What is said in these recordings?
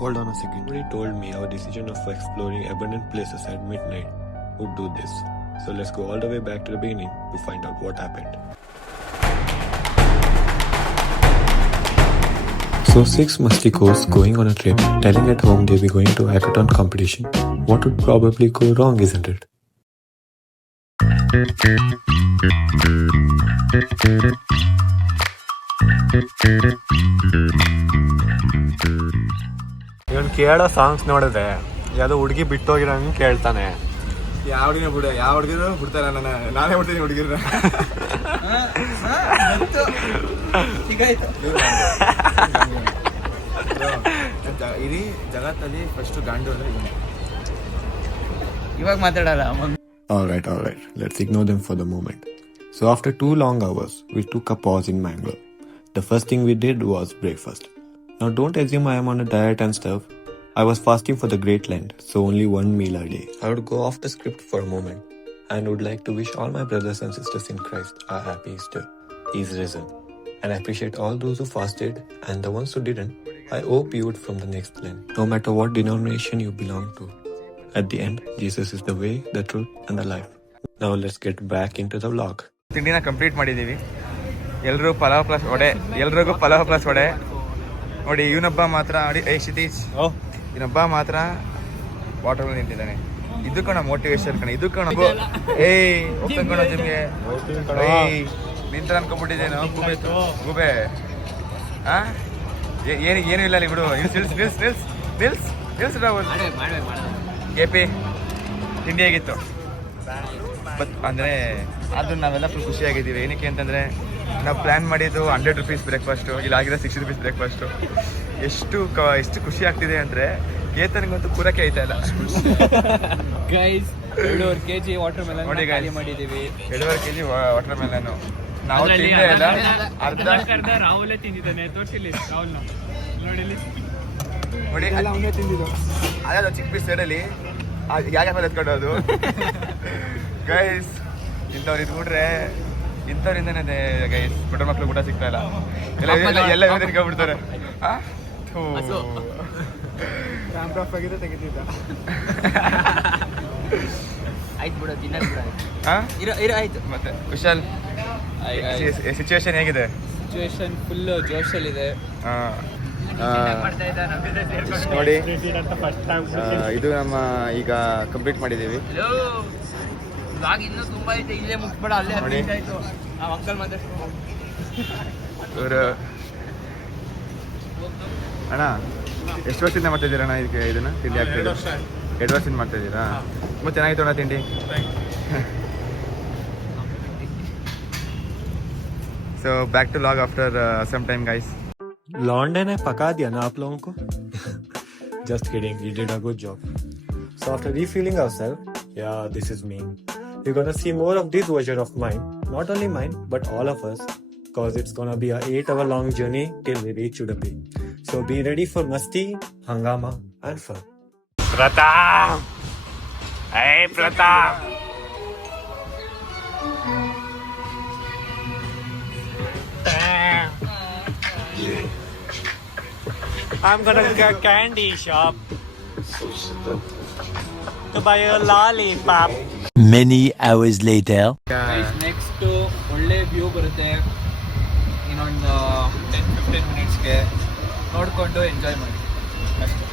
Hold on a second. Somebody told me our decision of exploring abandoned places at midnight would do this. So let's go all the way back to the beginning to find out what happened. So 6 musticos going on a trip, telling at home they'll be going to hackathon competition. What would probably go wrong, isn't it? ಇವನು ಕೇಳೋ songs ನೋಡಿದ್ರೆ ಯಾವುದೋ ಹುಡುಗಿ ಬಿಟ್ಟೋಗಿರೋಂಗೆ ಕೇಳ್ತಾನೆ. ಯಾವ ಹುಡುಗಿನ ಬಿಡ, ಯಾವ ಹುಡುಗಿರು ಬಿಡ್ತಾರೆ, ನಾನೇ ಬಿಡ್ತೀನಿ ಹುಡುಗಿರ. ಇಡೀ ಜಗತ್ತಲ್ಲಿ ಫಸ್ಟ್ ಗಾಂಡು ಅಂದ್ರೆ ಇವಾಗ ಮಾತಾಡಲ್ಲ. Alright, let's ignore them for the moment. So after 2 long hours, we took a pause in Mangalore. The first thing we did was breakfast. Now don't assume I am on a diet and stuff. I was fasting for the Great Lent, so only 1 meal a day. I would go off the script for a moment and would like to wish all my brothers and sisters in Christ a happy Easter. He's risen. And I appreciate all those who fasted and the ones who didn't. I hope you would from the next Lent, no matter what denomination you belong to. At the end, Jesus is the way, the truth and the life. Now let's get back into the vlog. ತಿಂಡಿನ complete ಮಾಡಿದ್ದೀವಿ. ಎಲ್ರಿಗೂ pulao plus vada. ನೋಡಿ ಇವನೊಬ್ಬ ಮಾತ್ರ ನೋಡಿ, ಕ್ಷಿತೀಶ್ ಇವನೊಬ್ಬ ಮಾತ್ರ water melon ನಿಂತಿದ್ದಾನೆ. ಇದು ಕಣ ಮೋಟಿವೇಶನ್ ಕಣ, ಇದು ಕಣ. ಹೋಗ್ತಾನೆ ಕಣ ಜಿಮ್ಗೆ. ನಿಂತ ಅನ್ಕೊಂಡ್ಬಿಟ್ಟಿದ್ದೇನು ಗೂಬೆ. ಏನು ಇಲ್ಲ ಬಿಡು. ನಿಲ್ಸ್ ರಾಹುಲ್. KP ತಿಂಡಿ ಹೇಗಿತ್ತು? ಅಂದರೆ ಅದು ನಾವೆಲ್ಲ ಫುಲ್ ಖುಷಿಯಾಗಿದ್ದೀವಿ. ಏನಕ್ಕೆ ಅಂತಂದರೆ ನಾವು ಪ್ಲ್ಯಾನ್ ಮಾಡಿದ್ದು 100 rupees ಬ್ರೇಕ್ಫಾಸ್ಟು, ಇಲ್ಲಿ ಆಗಿರೋ 60 rupees ಬ್ರೇಕ್ಫಾಸ್ಟು. ಎಷ್ಟು ಖುಷಿ ಆಗ್ತಿದೆ ಅಂದರೆ ಕೇತನಿಗಂತೂ ಕೂರಕ್ಕೆ ಆಯ್ತಾ ಇಲ್ಲ. ಗೈಸ್ 2.5 kg ವಾಟರ್ ಮೆಲನ್ ನೋಡಿ ಖಾಲಿ ಮಾಡಿದ್ದೀವಿ. 2.5 kg ವಾಟರ್ ಮೆಲನ್ನು ನಾವು ತಿಂದೇ ಇಲ್ಲ. ಅರ್ಧ ರಾಹುಲೇ ತಿಂದಿದ್ದಾನೆ. ತೋರಿಸಿಲ್ಲ ರಾಹುಲ್ನ ನೋಡಿ, ಅವನೇ ತಿಂದಿದ್ದು. ಅದೇ ಚಿಕ್ಕ ಪೀಸ್ ಸೈಡಲ್ಲಿ ಯಾಕೆ ಮೇಲೆ ಎತ್ಕೊಂಡೋದು. ಗೈಸ್ ಇಂಥವ್ರು ಇದ್ಬಿಟ್ರೆ ಇಂಥವ್ರಿಂದನೇ ಗೈಸ್ ಬಡ ಮಕ್ಳು ಊಟ ಸಿಗ್ತಾ ಇಲ್ಲ. ಎಲ್ಲ ತಿನ್ಕೊಂಡ್ಬಿಡ್ತಾರೆ. ತೆಗಿತಿದ್ದ ಆಯ್ತು ಬಿಡು, ತಿನ್ನೋದು ಆಯ್ತು. ಮತ್ತೆ ವಿಶಾಲ್, ಸಿಚುವೇಶನ್ ಹೇಗಿದೆ? ಸಿಚುವೇಶನ್ ಫುಲ್ ಜೋಶಲ್ಲಿದೆ. ನೋಡಿ ಇದು ನಮ್ಮ ಈಗ ಕಂಪ್ಲೀಟ್ ಮಾಡಿದ್ದೀವಿ. ಇನ್ನೂ ತುಂಬಾ ಐತೆ, ಇಲ್ಲೇ ಮುಗಿಸ್ಬೇಡ. ಅಲ್ಲೇ ಆಯ್ತು ಆ ಮಕ್ಕಳು ಮಾತಾಡ್ತಾರೆ. ಅಣ್ಣ ಎಷ್ಟು ವರ್ಷದಿಂದ ಮಾಡ್ತಾಯಿದ್ದೀರ ಅಣ್ಣ ಇದನ್ನ ತಿಂಡಿ ಆಗ್ತಿದೆ? 2 ವರ್ಷದಿಂದ ಮಾಡ್ತಾಯಿದ್ದೀರಾ? ತುಂಬ ಚೆನ್ನಾಗಿತ್ತು ಅಣ್ಣ ತಿಂಡಿ. So back to log after some time, guys. लॉन्डे ने पका दिया ना आप लोगों को. Just kidding, you did a good job. So after refilling ourselves, yeah, this is me. You're gonna see more of this version of mine. Not only mine, but all of us. Cause it's gonna be a 8-hour long journey till we reach Udupi. So be ready for masti, hangama and fun. Pratap! Hey Pratap! I'm gonna go to a candy shop to buy a lollipop. Many hours later. Next ಒಳ್ಳೆ view ಬರುತ್ತೆ. ಇನ್ನೊಂದು 10-15 ಮಿನಿಟ್ಸ್ಗೆ ನೋಡಿಕೊಂಡು enjoy ಮಾಡಿ ಅಷ್ಟೇ.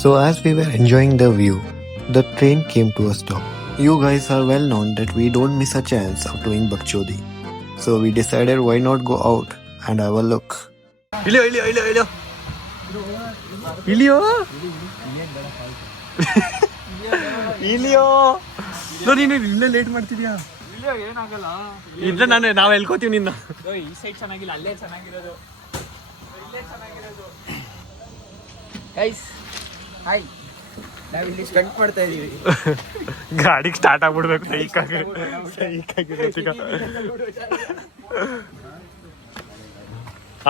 So as we were enjoying the view, the train came to a stop. You guys are well known that we don't miss a chance of doing bakchodi. So we decided why not go out and have a look. Ilio. ನೀನು ಇಲ್ಲೇ late ಮಾಡ್ತಿದ್ಯಾ? ಏನಾಗಲ್ಲ, ಇದ್ರೆ ನಾವು ಹೇಳ್ಕೋತೀವಿ ನಿನ್ನ. ಈ side ಚೆನ್ನಾಗಿಲ್ಲ, ಅಲ್ಲೇ ಚೆನ್ನಾಗಿರೋದು. ಗೈಸ್ ಹಾಯ್, ನಾವಿಲ್ಲಿ ಸ್ಟಂಟ್ ಮಾಡ್ತಾ ಇದೀವಿ. ಗಾಡಿಗೆ ಸ್ಟಾರ್ಟ್ ಆಗ್ಬಿಡ್ಬೇಕು ಸೈಕಾಗಿ.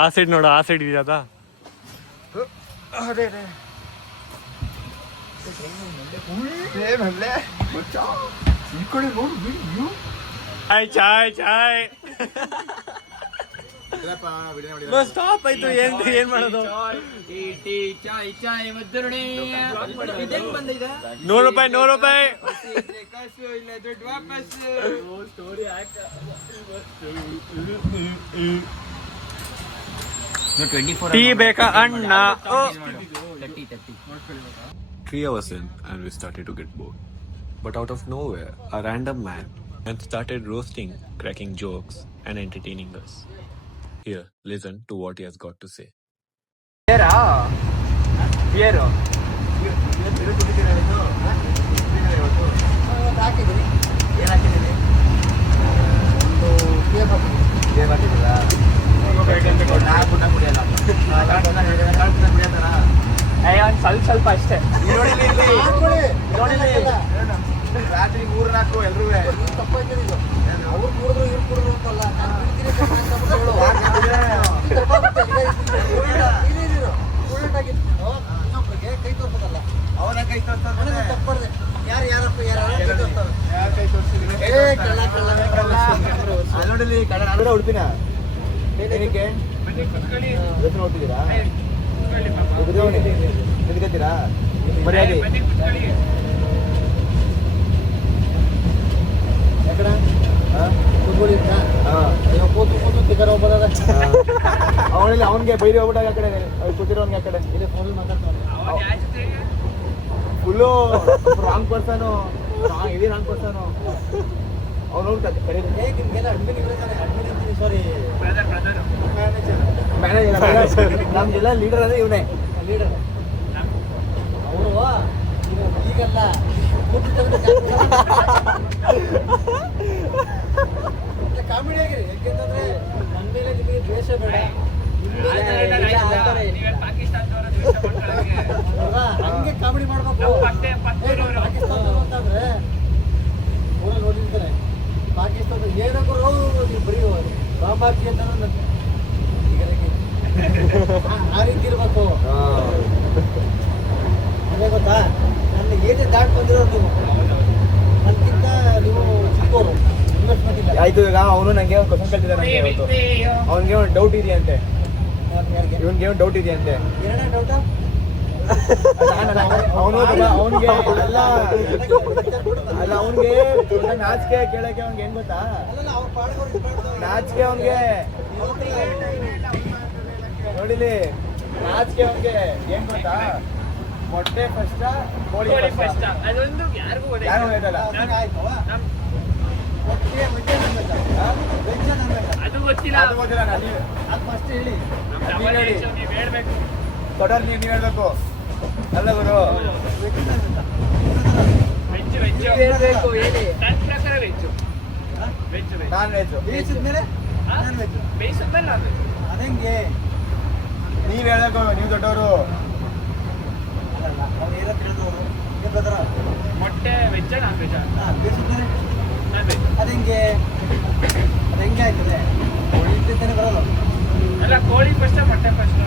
ಆ ಸೈಡ್ ನೋಡು, ಆ ಸೈಡ್ ಇದೆಯಾ? ಚಾಯ್ ಚಾಯ್ ಸ್ಟಾಪ್ ಆಯ್ತು. ಏನ್ ಮಾಡೋದು? ಚಾಯ್ ಮದ್ದರುಣಿ. ಇದೆಂಗ್ ಬಂದಿದೆ? 100 ರೂಪಾಯಿ 100 ರೂಪಾಯಿ. ಕಾಸು ಇಲ್ಲ, ದುಡ್ಡು ವಾಪಸ್. ಟೀ ಬೇಕಾ ಅಣ್ಣ? 30. 3 hours in and we started to get bored. But out of nowhere, a random man started roasting, cracking jokes and entertaining us. Here, listen to what he has got to say. Beer ಹಾಕಿದ್ದೀನಿ. ಏನು ಹಾಕಿದ್ದೀನಿ? Game ಹಾಕಿದ್ದೀರಾ? ಕುಡಿಯಲ್ಲ ಸ್ವಲ್ಪ ಅಷ್ಟೇ. ರಾತ್ರಿ 3-4 ಎಲ್ರೂ ಅವ್ರು ಕುಡಿದ್ರು ಇವ್ರು ಕುಡಿದ್ರು ಅಂತಲ್ಲ. ಇನ್ನೊಬ್ರಿಗೆ ಕೈ ತೋರ್ಸೋದಲ್ಲ, ಅವನ ಕೈ ತೋರ್ಸೋದು ತಪ್ಪದೆ. ಯಾರು ಯಾರಪ್ಪ ಕೈ ತೋರಿಸಿದ್ರು ನೋಡಲಿ. ಕನ್ನಡ ಉಡುಪಿನ ಏನಕ್ಕೆ ನೋಡ್ತಿದ್ದೀರಾ? ನಿಂತ್ಕೊತೀರಾ? ಮರ್ಯಾದೆ ಯಾಕಡ ಕೂತು ಕೂತು ತಿಕ್ಕರ ಹೋಗ್ಬೋದ. ಅವನಲ್ಲಿ ಅವನಿಗೆ ಬೈರಿ ಹೋಗ್ಬಿಟ್ಟಾಗ ಆ ಕಡೆ ಕೂತಿರೋನ್ಗೆ ಆ ಕಡೆ ಇಲ್ಲಿ ಫೋನಲ್ಲಿ ಮಾತಾಡ್ತಾನೆ. Full wrong person, heavy wrong person. ಅವನು ನಿಮ್ಗೆಲ್ಲ ಅಡ್ಮಿನ್ ಅಡ್ಮಿನ್ ಸಾರಿ ಮ್ಯಾನೇಜರ್. ನಮ್ದೆಲ್ಲ ಲೀಡರ್ ಅಂದ್ರೆ ಇವನೇ ಲೀಡರ್. ಅವರು ಈಗಲ್ಲ ಕಾಮಿಡಿ ಆಗಿರಿ. ಯಾಕೆಂತಂದ್ರೆ ನನ್ನ ಮೇಲೆ ನಿಮಗೆ ದ್ವೇಷ ಬೇಡ. ಹಂಗೆ ಕಾಮಿಡಿ ಮಾಡ್ಬೇಕು. ಪಾಕಿಸ್ತಾನದವರು ಅಂತಂದ್ರೆ ಊರಲ್ಲಿ ನೋಡಿರ್ತಾರೆ. ಪಾಕಿಸ್ತಾನದ ಏನಕ್ಕೂ ನೀವು ಬರೀ ಬಾಂಬಾಕಿ ಅಂತ ಆ ರೀತಿ ಇರ್ಬೇಕು. ಅದೇ ಗೊತ್ತಾ, ನನ್ನ ಏನೇ ದಾಟ್ ಬಂದಿರೋರು ನೀವು, ನನ್ಗಿಂತ ನೀವು ಚಿಕ್ಕವರು. ಇನ್ವೆಸ್ಟ್ಮೆಂಟ್ ಇಲ್ಲ. ಆಯ್ತು. ಈಗ ಅವನು ನಂಗೆ ಒಂದು ಕ್ವಶನ್ ಕೇಳ್ತಿದ್ದಾನೆ. ಅವನಿಗೆ ಒಂದು ಡೌಟ್ ಇದೆಯಂತೆ. ಇವನ್ಗೆ ಒಂದು ಡೌಟ್ ಇದೆಯಂತೆ. ಎರಡನೇ ಡೌಟ್ ಅವನು ಅವನಿಗೆ ಅಲ್ಲ ಅವನಿಗೆ ನಾಚಿಕೆ ಕೇಳಕ್ಕೆ ಅವ್ನಿಗೆ ಏನ್ ಗೊತ್ತಾ? ನಾಚಿಕೆ ಅವನಿಗೆ ನೋಡಿಲಿ. ನಾಚಿಕೆ ಅವನಿಗೆ ಏನ್ ಗೊತ್ತಾ? ಮೊಟ್ಟೆ ಫಸ್ಟ್ ಕೋಳಿ ಫಸ್ಟ್ ಅದೊಂದು ಯಾರಿಗೂ ಗೊತ್ತಿಲ್ಲ. ಅದು ಗೊತ್ತಿಲ್ಲ. ಅದು ಫಸ್ಟ್ ಹೇಳಿ. ಟೋಟಲ್ ನೀವು ಹೇಳ್ಬೇಕು ಅಲ್ಲ ಗುರು. ಹೇಳ್ಬೇಕು ಹೇಳಿ. ನನ್ನ ಪ್ರಕಾರ ವೆಜ್ಜು. Non veg. ಬೇಯಿಸಿದ್ಮೇಲೆ ನಾನ್ ವೆಜ್ಜು. ಬೇಯಿಸಿದ್ಮೇಲೆ ನಾನ್ ವೆಜ್ಜು. ಅದಂಗೆ ನೀವು ಹೇಳ್ಬೇಕು. ನೀವು ದೊಡ್ಡವರು. ಮೊಟ್ಟೆ ವೆಜ್ಜ ನಾನ್ ವೆಜ್ಜ? ಬೇಯಿಸಿದ್ಮೇಲೆ ಅದಂಗೆ ಅದು ಹೆಂಗೆ ಆಯ್ತದೆ? ಕೋಳಿ ಇಟ್ಟಿದ್ದಾನೆ ಬರೋದು ಅಲ್ಲ. ಕೋಳಿ ಫಸ್ಟ್ ಮೊಟ್ಟೆ ಫಸ್ಟ್.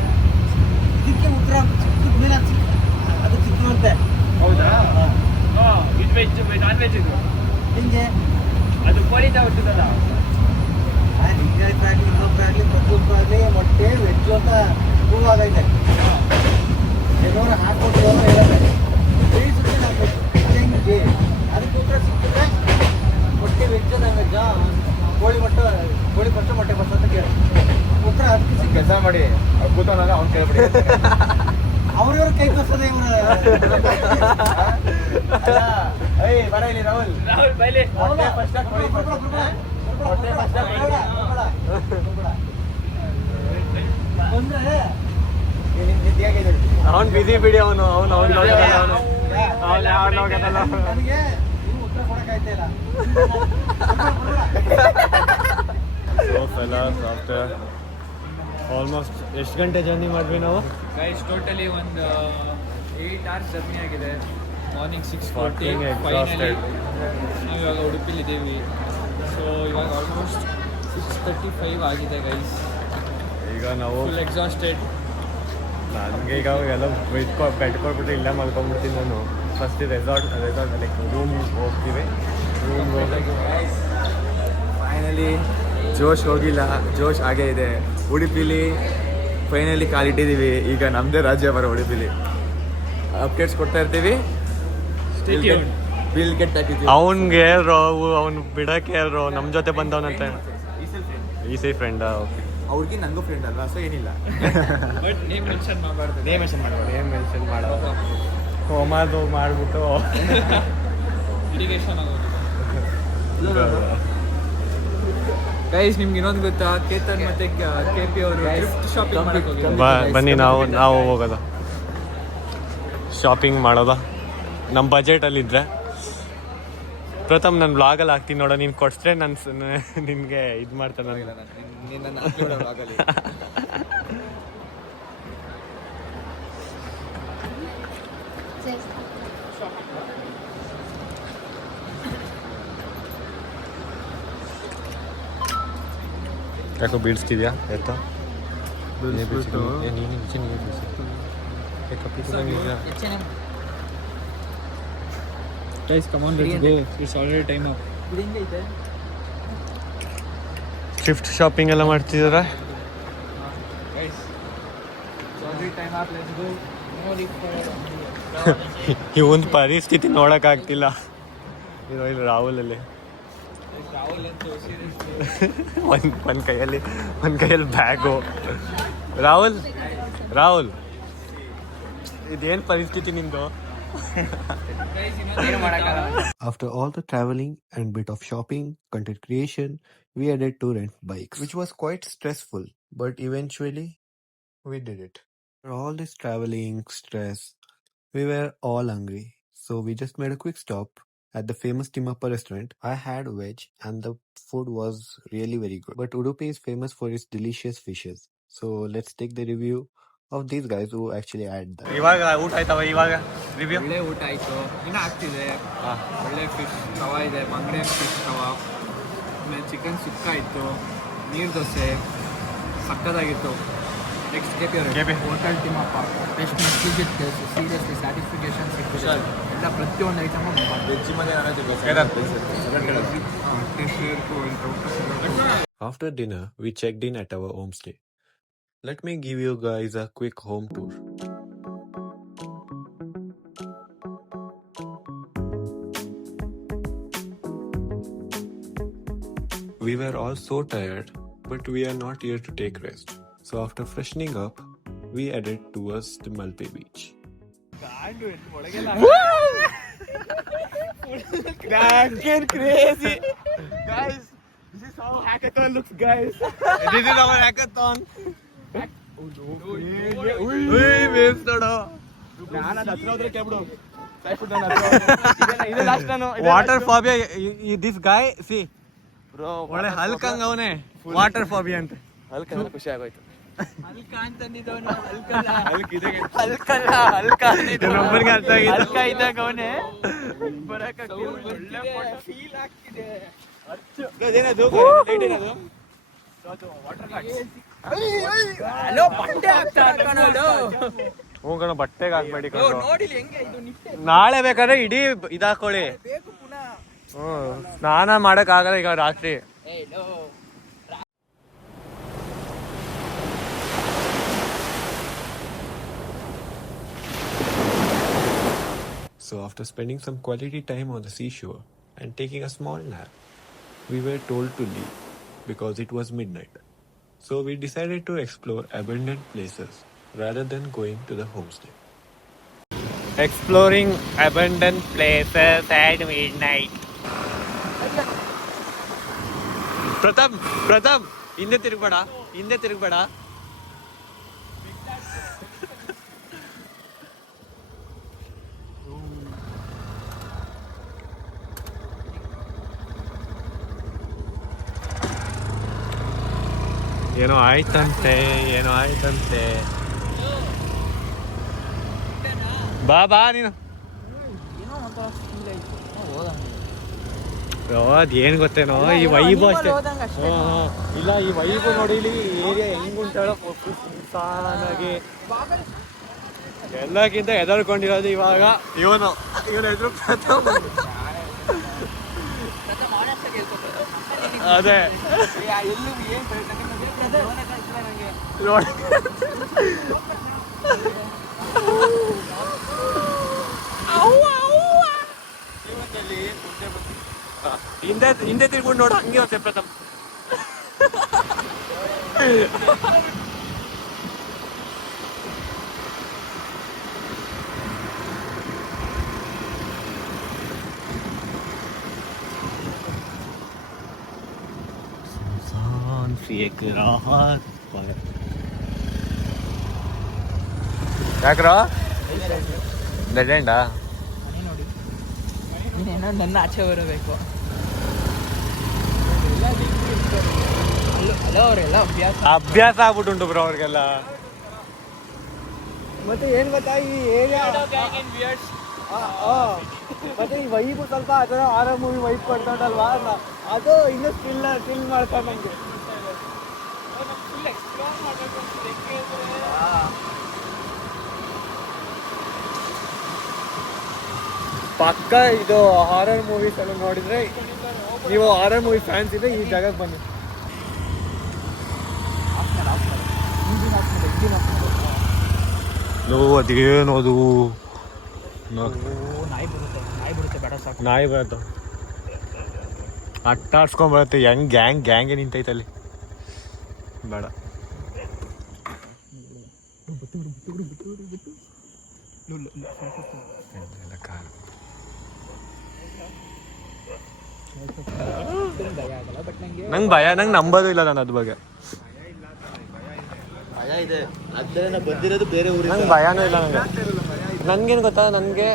ಇದಕ್ಕೆ ಉತ್ತರ ಚಿಕ್ಕದ ಮೇಲೆ ಅದು ಚಿಕ್ಕದು ಅಂತೆ. ಹೌದಾ? ಇದು ವೆಜ್ ನಾನ್ ವೆಜ್. ಇದು ಹಿಂಗೆ ಅದು ಕೋಳಿದ ಹುಟ್ಟದಲ್ಲ. ಹಿಂಗಾಯ್ತಾಗಲಿ ಇನ್ನೊಬ್ಬರಾಗಲಿ ಪ್ರತಿಯೊಬ್ಬರಾಗಲಿ ಮೊಟ್ಟೆ ವೆಜ್ಜು ಅಂತ ಪ್ರೂವ್ ಆಗೈತೆ. ಕೆಲವರು ಹಾಕ್ಕೊಟ್ಟು ಹೇಳುತ್ತೆ ಬೇಯಿಸುತ್ತೆ ನಾನ್ ವೆಜ್. ಹೆಂಗೆ ಅದಕ್ಕೆ ಉತ್ತರ ಸಿಕ್ಕಿದ್ರೆ ಮೊಟ್ಟೆ ವೆಜ್ಜು ನಾನ್ ವೆಜ್ಜ, ಕೋಳಿ ಫಸ್ಟ್ ಮೊಟ್ಟೆ ಫಸ್ಟ್ ಅಂತ ಕೇಳಿ ಉತ್ತರ ಅದಕ್ಕೆ ಸಿಕ್ಕ. ಕೆಲಸ ಮಾಡಿ ಅವ್ರು ಕೂತವನಾಗ ಅವ್ನು ಕೇಳ್ಬಿಡಿ. ಅವ್ರವ್ರ ಕೈ ತೋರ್ಸೋದೇ ಇವ್ರು. ಏಯ್ ಬರ ಇಲ್ಲಿ ರಾಹುಲ್ ಬೈಲಿ. ಮೊಟ್ಟೆ ಫಸ್ಟ್ ಕೋಳಿ ಫಸ್ಟ್. ಮೊಟ್ಟೆ ಫಸ್ಟ್ ಅಂದ್ರೆ ಅವನ್ ಬಿಸಿ ಬಿಡಿ. ಅವನು ನನಗೆ ನೀವು ಉತ್ತರ ಕೊಡಕ್ಕಾಯ್ತಾ ಇಲ್ಲ. So fellas, after almost ಎಷ್ಟು ಗಂಟೆ ಜರ್ನಿ ಮಾಡಿದ್ವಿ ನಾವು? ಗೈಸ್ ಟೋಟಲಿ ಒಂದು 8 hours ಜರ್ನಿ ಆಗಿದೆ. Morning 6:40 Fucking finally exhausted. ನಾವು ಇವಾಗ ಉಡುಪಿಲಿದ್ದೀವಿ. ಸೊ ಇವಾಗ ಆಲ್ಮೋಸ್ಟ್ 6:35 ಆಗಿದೆ ಗೈಸ್. ಈಗ ನಾವು ಫುಲ್ ಎಕ್ಸಾಸ್ಟೆಡ್. ನನಗೆ ಈಗ ಎಲ್ಲ ಬೆಡ್ ಕೊಟ್ಬಿಟ್ಟು ಇಲ್ಲೇ ಮಲ್ಕೊಂಡ್ಬಿಡ್ತೀನಿ ನಾನು. ಫಸ್ಟ್ ರೆಸಾರ್ಟ್ ಲೈಕ್ ರೂಮ್ ಹೋಗ್ತೀವಿ. ರೂಮ್ ಫೈನಲಿ ಜೋಶ್ ಹೋಗಿಲ್ಲ, ಜೋಶ್ ಹಾಗೇ ಇದೆ. ಉಡುಪಿಲಿ ಫೈನಲಿ ಕಾಲಿಟ್ಟಿದ್ದೀವಿ. ಈಗ ನಮ್ಮದೇ ರಾಜ್ಯ ಬರೋ ಉಡುಪಿಲಿ ಅಪ್ಡೇಟ್ಸ್ ಕೊಡ್ತಾ ಇರ್ತೀವಿ. ಬಿಲ್ ಗೆಟ್ ಹಾಕಿದ್ದೀವಿ. ಅವನ್ಗೆ ಹೇಳ್ರು, ಅವ್ನು ಬಿಡಕ್ಕೆ ಹೇಳ್ರು, ನಮ್ಮ ಜೊತೆ ಬಂದವನಂತೆ. ಈಸಿ ಫ್ರೆಂಡಾ? ಓಕೆ. ಅವ್ರಿಗೆ ನನಗೂ ಫ್ರೆಂಡ್ ಅಲ್ವಾ, ಸೊ ಏನಿಲ್ಲ. ಬಟ್ ನೇಮ್ ಮೆನ್ಷನ್ ಮಾಡಬಾರ್ದು. ನೇಮ್ ಮೆನ್ಷನ್ ಮಾಡಬಾರ್ದು. ಏನು ಮೆನ್ಷನ್ ಮಾಡೋದು, ಹೋಮದು ಮಾಡಿಬಿಟ್ಟು ಇರಿಗೇಷನ್ ಆಗೋದು. ಗೈಸ್ ನಿಮ್ಗೆ ಇನ್ನೊಂದು ಗೊತ್ತಾ, ಕೇತನ್ ಮತ್ತೆ KP ಅವರು ಶಾಪಿಂಗ್ ಮಾಡಕ್ಕೆ ಹೋಗಿದ್ದಾರೆ. ಬನ್ನಿ ನಾವು ಹೋಗೋದ ಶಾಪಿಂಗ್ ಮಾಡೋದ ನಮ್ಮ ಬಜೆಟಲ್ಲಿದ್ದರೆ. ಪ್ರಥಮ್ ನಾನು ಬ್ಲಾಗಲ್ಲಿ ಹಾಕ್ತೀನಿ ನೋಡೋ, ನೀನು ಕೊಡಿಸ್ರೆ ನಿನಗೆ ಇದು ಮಾಡ್ತಾನೆ. ಆಗಲಿ. ಯಾಕೋ ಬೀಳಿಸ್ತಿದ್ಯಾ ಎತ್ತ guys come on let's go, it's already time up. Thrift shopping ಎಲ್ಲ ಮಾಡ್ತಿದಾರ. Guys it's already time up, let's go. ಈ ಒಂದು ಪರಿಸ್ಥಿತಿ ನೋಡೋಕ್ಕಾಗ್ತಿಲ್ಲ. ಇಲ್ಲಿ ರಾಹುಲಲ್ಲಿ ರಾಹುಲ್ ಅಂತೂ ಸೀರಿಯಸ್ಲಿ ಒಂದು ಕೈಯಲ್ಲಿ ಬ್ಯಾಗು. ರಾಹುಲ್ ಇದೇನು ಪರಿಸ್ಥಿತಿ ನಿಂದು? After all the traveling and bit of shopping, content creation, we headed to rent bikes, which was quite stressful, but eventually we did it. After all this traveling, stress, we were all hungry, so we just made a quick stop at the famous Timappa restaurant. I had veg and the food was really very good. But Udupi is famous for its delicious fishes. So let's take the review of these guys who actually had that. ಇವಾಗ ಊಟ ಆಯ್ತವ, ಇವಾಗ review. ಒಳ್ಳೆ ಊಟ ಆಯಿತು, ಇನ್ನೂ ಆಗ್ತಿದೆ. ಒಳ್ಳೆ ಫಿಶ್ ಕವಾ ಇದೆ, ಬಂಗಡೆ ಫಿಶ್ ಕವಾ, ಆಮೇಲೆ ಚಿಕನ್ ಸುಕ್ಕ ಇತ್ತು, ನೀರು ದೋಸೆ ಸಕ್ಕತ್ತಾಗಿತ್ತು. ನೆಕ್ಸ್ಟ್ KP ಅವರು ಹೋಟೆಲ್ ತಿಮ್ಮಪ್ಪ ಬೆಸ್ಟ್ ಮೆಕ್ಸಿಜಿಟ್ ಪ್ಲೇಸ್, ಸೀರಿಯಸ್ಲಿ ಸ್ಯಾಟಿಸ್ಫಿಕೇಶನ್ ಸಿಕ್ಕಿದೆ. ಎಲ್ಲ ಪ್ರತಿಯೊಂದು ಐಟಮು ವೆಜ್ ಮತ್ತೆ After dinner, we checked in at our homestay. Let me give you guys a quick home tour. We were all so tired, but we are not here to take rest. So after freshening up, we headed towards the Malpe beach. crazy. Guys, this is how hackathon looks, guys. This is our hackathon. waves nodo. ನಾನು ಅದು ಹತ್ರ ಹೋದ್ರೆ ಕೇಳ್ಬಿಡು. Water phobia, this guy, see, bro, ಒಳ್ಳೆ ಹಲ್ಕಂಗ್ ಅವನೇ. Water ಫಾಬಿಯಾ ಅಂತ ಹಲ್ಕ ಖುಷಿ ಆಗೋಯ್ತು. ಹಲ್ಕ ಅಂತಂದಿದ್ದವನು ಹಲ್ಕಲ್ಲ, ಇನ್ನೊಬ್ಬನಿಗೆ ಅರ್ಥ ಆಗಿತ್ತು. ಹಲ್ಕ ಇದ್ದಾಗ ಅವನೇ ಬರಕ್ಕಾಗ್ತಿಲ್ಲ. ಒಳ್ಳೆ ಫೀಲ್ ಆಗ್ತಿದೆ. ಹಲೋ ಬಟ್ಟೆ ಹಾಕ್ತಾ ಕಣೋದು. ಹ್ಞೂ ಕಣ, ಬಟ್ಟೆಗೆ ಹಾಕ್ಬೇಡಿ ಕಣ. ನೋಡಿಲಿ ಹೆಂಗೆ ಇದು ನಿಟ್ಟೆ ನಾಳೆ ಬೇಕಾದ್ರೆ ಇಡೀ ಇದಾಕೊಳ್ಳಿ. ಬೇಕು ಪುನಃ. ಸ್ನಾನ ಮಾಡಕ್ ಆಗಲ್ಲ ಈಗ ರಾತ್ರಿ. So after spending some quality time on the seashore and taking a small nap, we were told to leave because it was midnight. So we decided to explore abandoned places rather than going to the homestay. Exploring abandoned places at midnight. ಪ್ರಥಮ್ ಹಿಂದೆ ತಿರುಗಬೇಡ. ಏನೋ ಆಯ್ತಂತೆ. ಬಾ ಬಾ ನೀನು. ಏನೋ ಒಂಥರ feel ಆಯ್ತು ಹೋದಂಗೆ. ಅದೇನು ಗೊತ್ತೇನೋ ಈ ವೈಬು ಅಷ್ಟೇ. ಹೋದಂಗೆ ಅಷ್ಟೇ. ಇಲ್ಲ ಈ ವೈಬು ನೋಡಿ, ಇಲ್ಲಿ ಏರಿಯಾ ಹೆಂಗುಂಟಾಳೋ ಸಾನಾಗಿ ಎಲ್ಲಕ್ಕಿಂತ ಎದರ್ಕೊಂಡಿರೋದು ಇವಾಗ ಇವನು ಎದುರು ಪ್ರಥಮ್. ಅದೇ ಹಿಂದೆ ತಿರ್ಕೊಂಡು ನೋಡು, ಹಂಗೆ ಒಂದ್ಸೆ ಪ್ರಥಮ್. ಯಾಕ್ರೋ ಲೆಜೆಂಡಾ? ಮನೆ ನೋಡಿ, ನೀನೇನೋ ನನ್ನ ಆಚೆ ಬರಬೇಕು. ಅಲ್ಲ ಅವರೆಲ್ಲ ಅಭ್ಯಾಸ ಆಗ್ಬಿಟ್ಟುಂಟು ಬ್ರೋ ಅವ್ರಿಗೆಲ್ಲ. ಮತ್ತೆ ಏನ್ ಗೊತ್ತಾ, ಈ ಏರಿಯಾ ಮತ್ತೆ ಈ ವೈಬು ಸ್ವಲ್ಪ ಅದರ ಆರ ಮೂವಿ ವೈಬ್ ಕೊಡ್ತಾಡಲ್ವಾ, ಅದು ಇನ್ನೂ ಸ್ಟಿಲ್ ಮಾಡ್ತಾರೆ ನಮ್ಗೆ. ಪಕ್ಕ ಇದು ಹಾರರ್ ಮೂವೀಸ್ ಎಲ್ಲ ನೋಡಿದ್ರೆ, ನೀವು ಹಾರರ್ ಮೂವಿ ಫ್ಯಾನ್ಸ್ ಇದ್ರೆ ಈ ಜಾಗಕ್ಕೆ ಬನ್ನಿ. ಅದೇನು ಅದು ನಾಯಿ ಬರುತ್ತೆ ಬೇಡ ಸಾಕು. ನಾಯಿ ಬರುತ್ತೆ, ಅಟ್ಟಾಡ್ಸ್ಕೊಂಡ್ ಬರುತ್ತೆ. ಹೆಂಗ್ ಗ್ಯಾಂಗೆ ನಿಂತೈತಲ್ಲಿ, ಬೇಡ. ನಂಗೆ ಭಯ, ನಂಗೆ ನಂಬೋದು ಇಲ್ಲ ನಾನು ಅದ್ರ ಬಗ್ಗೆ. ಭಯ ಇದೆ, ಅದೇ ಬಂದಿರೋದು ಬೇರೆ ಊರಿಗೆ. ನಂಗೆ ಭಯನೂ ಇಲ್ಲ. ನನ್ಗೇನು ಗೊತ್ತಾ, ನನಗೆ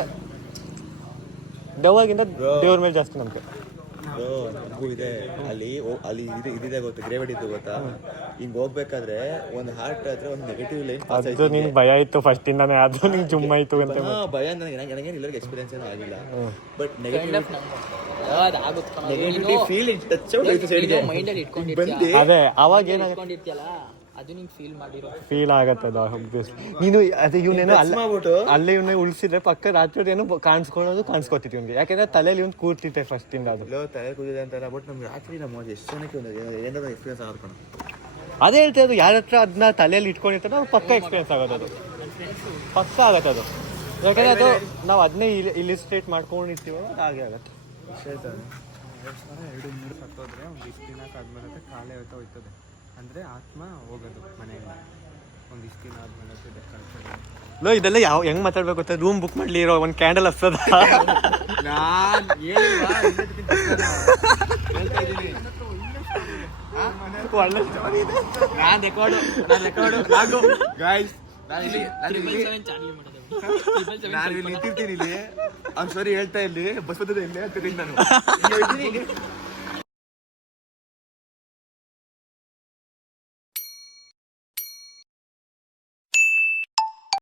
ದೆವ್ವಾಗಿಂತ ದೇವ್ರ ಮೇಲೆ ಜಾಸ್ತಿ ನಂಬಿಕೆ. ನನಗೂ ಇದೆ. ಅಲ್ಲಿ ಇದಿದೆ ಗೊತ್ತಾ, ಗ್ರೇವಡ್ ಇದ್ದು ಗೊತ್ತಾ, ಹಿಂಗ್ ಹೋಗ್ಬೇಕಾದ್ರೆ ಒಂದು ಹಾರ್ಟ್ ಹತ್ರ ಒಂದು ನೆಗೆಟಿವ್ ಲೈನ್. ಅದು ನಿಂಗೆ ಭಯ ಇತ್ತು ಫಸ್ಟ್ ಇಂದಾನೆ, ಅದು ನಿಂಗೆ ಜುಮ್ಮ ಆಯ್ತು ಅಂತ. ಭಯ ನನಗೇನು ಎಲ್ಲರಿಗೂ ಎಕ್ಸ್ಪೀರಿಯನ್ಸ್ ಏನೂ ಆಗಿಲ್ಲ, ಬಟ್ ನೆಗೆಟಿವಿಟಿ ಫೀಲ್ ಟಚ್ ಸೈಡ್ಗೆ ಮೈಂಡಲ್ಲಿ ಇಟ್ಕೊಂಡಿರ್ತೀಯ, ಅದೇ ಅವಾಗ ಏನಾಗುತ್ತೆ, ಇಟ್ಕೊಂಡಿರ್ತೀಯಲ್ಲ, ಅದು ನಿಂಗೆ ಫೀಲ್ ಆಗತ್ತದ. ನೀನು ಅದೇ ಇವನೇನೋ ಅಲ್ಲೇ ಇವನ್ನ ಉಳಿಸಿದ್ರೆ ಪಕ್ಕ ರಾತ್ರಿ ಏನೋ ಕಾಣಿಸ್ಕೊತಿದ್ವಿ ಇವ್ನಿಗೆ. ಯಾಕಂದ್ರೆ ತಲೆಯಲ್ಲಿ ಇವ್ನು ಕೂರ್ತಿತ್ತೆ ಫಸ್ಟ್ ಇಂದ. ಅದು ತಲೆ ಕೂದಿದೆ ಅಂತ, ಬಟ್ ನಮ್ಗೆ ರಾತ್ರಿ ನಮ್ಮ ಎಷ್ಟು ಜನಕ್ಕೆ ಏನಾದ್ರು ಎಕ್ಸ್ಪೀರಿಯನ್ಸ್ ಆಗ್ಕೊಂಡು ಅದೇ ಹೇಳ್ತಾ ಅದು ಯಾರ ಹತ್ರ ಅದನ್ನ ತಲೆಯಲ್ಲಿ ಇಟ್ಕೊಂಡಿರ್ತಾರೆ ಅವ್ರು ಪಕ್ಕ ಎಕ್ಸ್ಪೀರಿಯನ್ಸ್ ಆಗೋದು, ಅದು ಪಕ್ಕ ಆಗತ್ತೆ ಅದು. ಯಾಕಂದ್ರೆ ಅದು ನಾವು ಅದನ್ನೇ ಇಲಿಸ್ಟ್ರೇಟ್ ಮಾಡ್ಕೊಂಡಿರ್ತೀವಲ್ಲ, ಹಾಗೆ ಆಗತ್ತೆ. 2-3 ಸತ್ತೋದ್ರೆ ಒಂದು ಇಷ್ಟು ದಿನ ಆದ್ಮೇಲೆ ಕಾಲೇ ಹೋಯ್ತದೆ ಅಂದರೆ ಆತ್ಮ ಹೋಗೋದು ಮನೆಯಿಂದ. ಒಂದು ಇಷ್ಟು ದಿನ ಆದ್ಮೇಲೆ ಕಳ್ಸೋದು. ಲೋ ಇದೆಲ್ಲ ಹೆಂಗ್ ಮಾತಾಡ್ಬೇಕು ಗೊತ್ತಾ, ರೂಮ್ ಬುಕ್ ಮಾಡ್ಲಿ ಇರೋ ಒಂದು ಕ್ಯಾಂಡಲ್ ಹಚ್ಚೋದ. ನಾನು ನಿಂತಿರ್ತೀನಿ ಇಲ್ಲಿ, ಅವ್ನು ಸರಿ ಹೇಳ್ತಾ ಇಲ್ಲಿ ಬಸ್ ಬರ್ತದೆ ಇಲ್ಲಿ ಅಂತ ನಾನು